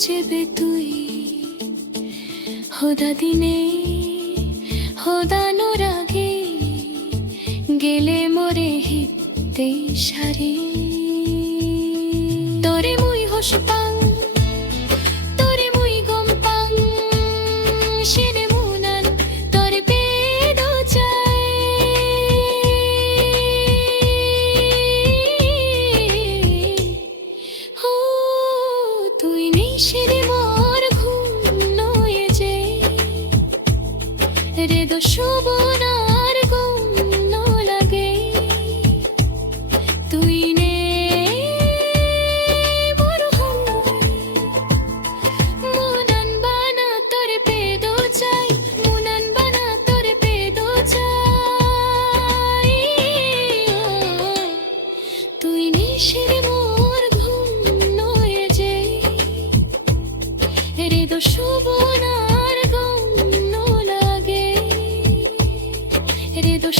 যেবে তুই হোদা দিনে হোদানোর আগে গেলে মোরে হিতে সারে তোরে মুই হোস পাং তোরে মুই গম পাং সেরে মুনান তোরে পেদ চাই হো তুই নেই সেরে মোর ঘুম নয়ে যে রে দো শোভনার গম ন লাগে তুই নে মোর মুনান বানা তোরে পেদ চাই মুনান বানা তোরে পেদ চাই তুই নে সেরে মোর ঘুম নয়ে যে রে দো শোভনার গম ন লাগে রে দো